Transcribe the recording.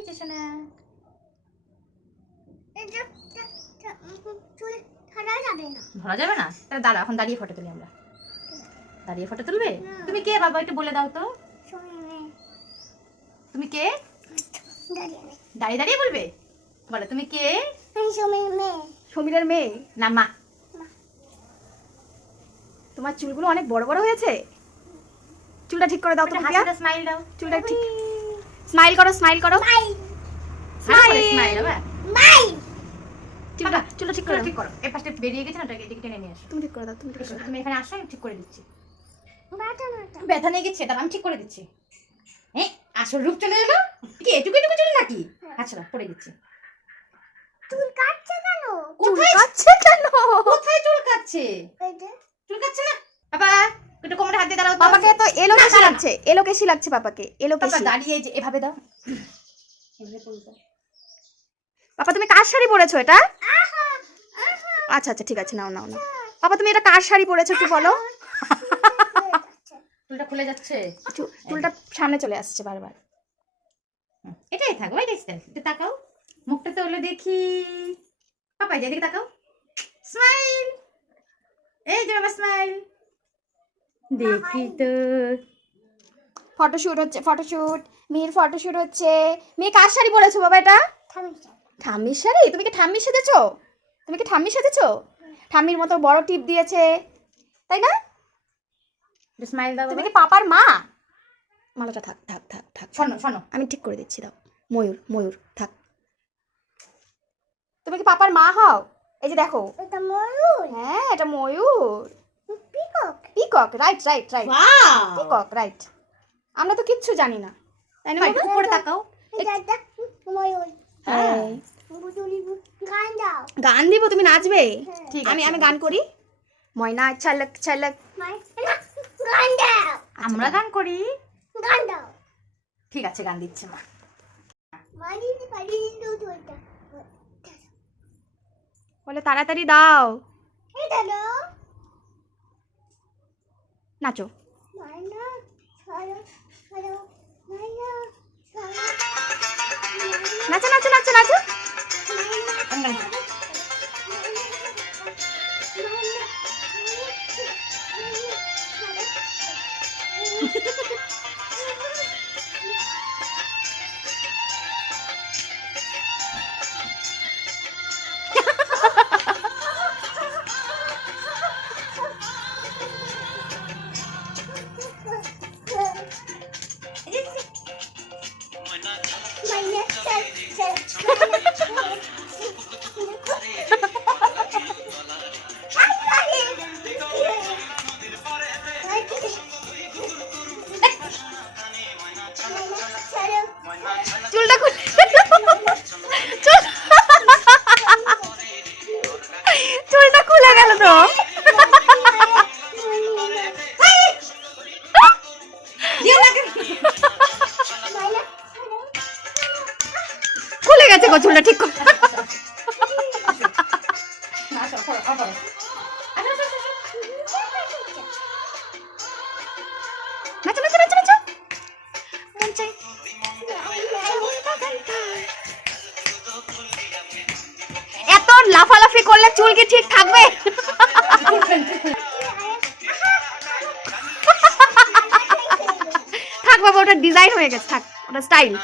এই যে শোনা। চুল যাবে না। ধরা যাবে না? তাহলে দাঁড়া এখন দাঁড়িয়ে ফটো তুলি আমরা। দাঁড়িয়ে ফটো তুলবে? তুমি কে বাবা একটু বলে দাও তো। তুমি কে? দাঁড়িয়ে দাঁড়িয়ে বলবে? বলো তুমি কে? সমীরের মেয়ে? না মা। তোমার চুলগুলো অনেক বড় বড় হয়েছে। চুলটা ঠিক করে দাও তো স্মাইল দাও। চুলটা ঠিক। স্মাইল করো স্মাইল করো। ঠিক করে। ঠিক করো। এই পাশটা বেরিয়ে গেছে না ওটাকে এদিকে টেনে নিয়ে আসো। তুমি ঠিক করে দাও তুমি ঠিক করে তুমি এখানে আসো আমি ঠিক করে দিচ্ছি। ব্যথা নিয়ে গেছে তার আমি ঠিক করে দিচ্ছি। হ্যাঁ আসল রূপ চলে এলো? কি এটুকু এটুকু চলে নাকি? আচ্ছা না, পড়ে দিচ্ছি। চুল কাটছে কেন? চুল কাটছে কেন? কোথায় চুল কাটছে? চুল কাটছে না? বাবা একটু কোমরে হাত দিয়ে দাঁড়াও। তো এলো কেসি। লাগছে এলো কেসি লাগছে পাপাকে এলো বাবা কেসি। দাঁড়িয়ে যে এভাবে দাও। পাপা তুমি কার শাড়ি পরেছো এটা? আচ্ছা আচ্ছা ঠিক আছে নাও নাও নাও। পাপা তুমি এটা কার শাড়ি পরেছো একটু বলো? চুলটা খুলে যাচ্ছে? চুলটা সামনে চলে আসছে বারবার। এটাই থাকো এটাই স্টাইল একটু তাকাও মুখটা তো হলো দেখি। পাপা এই যে এদিকে তাকাও। স্মাইল এই যে বাবা স্মাইল দেখি তো। ফটোশুট হচ্ছে ফটোশুট। মেয়ের ফটোশুট হচ্ছে। মেয়ে কার শাড়ি পরেছো বাবা এটা? ঠাম্মির শাড়ি। তুমি কি ঠাম্মি সেজেছো? তুমি কি ঠাম্মি সেজেছো? ঠাম্মির মতো বড় টিপ দিয়েছে। তাই না? স্মাইল দাও তুমি কি পাপার মা? মালাটা থাক থাক থাক থাক। শোনো শোনো। আমি ঠিক করে দিচ্ছি দাও। ময়ূর ময়ূর থাক। তুমি কি পাপার মা হও? এই যে দেখো। এটা ময়ূর। হ্যাঁ এটা ময়ূর। Peacock right right right wow peacock right আমরা তো কিচ্ছু জানি না। তাই না উপরে তাকাও। হ্যাঁ। গান দিব তুমি নাচবে? ঠিক আমি আমি গান করি। ময়না ছলক ছলক গান দাও। আমরা গান করি। গান দাও। ঠিক আছে গান দিচ্ছে মা। মানি বলে তাড়াতাড়ি দাও। এটা দাও নাচো। chơi chơi chơi গেছে গো ঠিক করে। এত লাফালাফি করলে চুল কি ঠিক থাকবে? থাক বাবা, ওটা ডিজাইন হয়ে গেছে, থাক, ওটা স্টাইল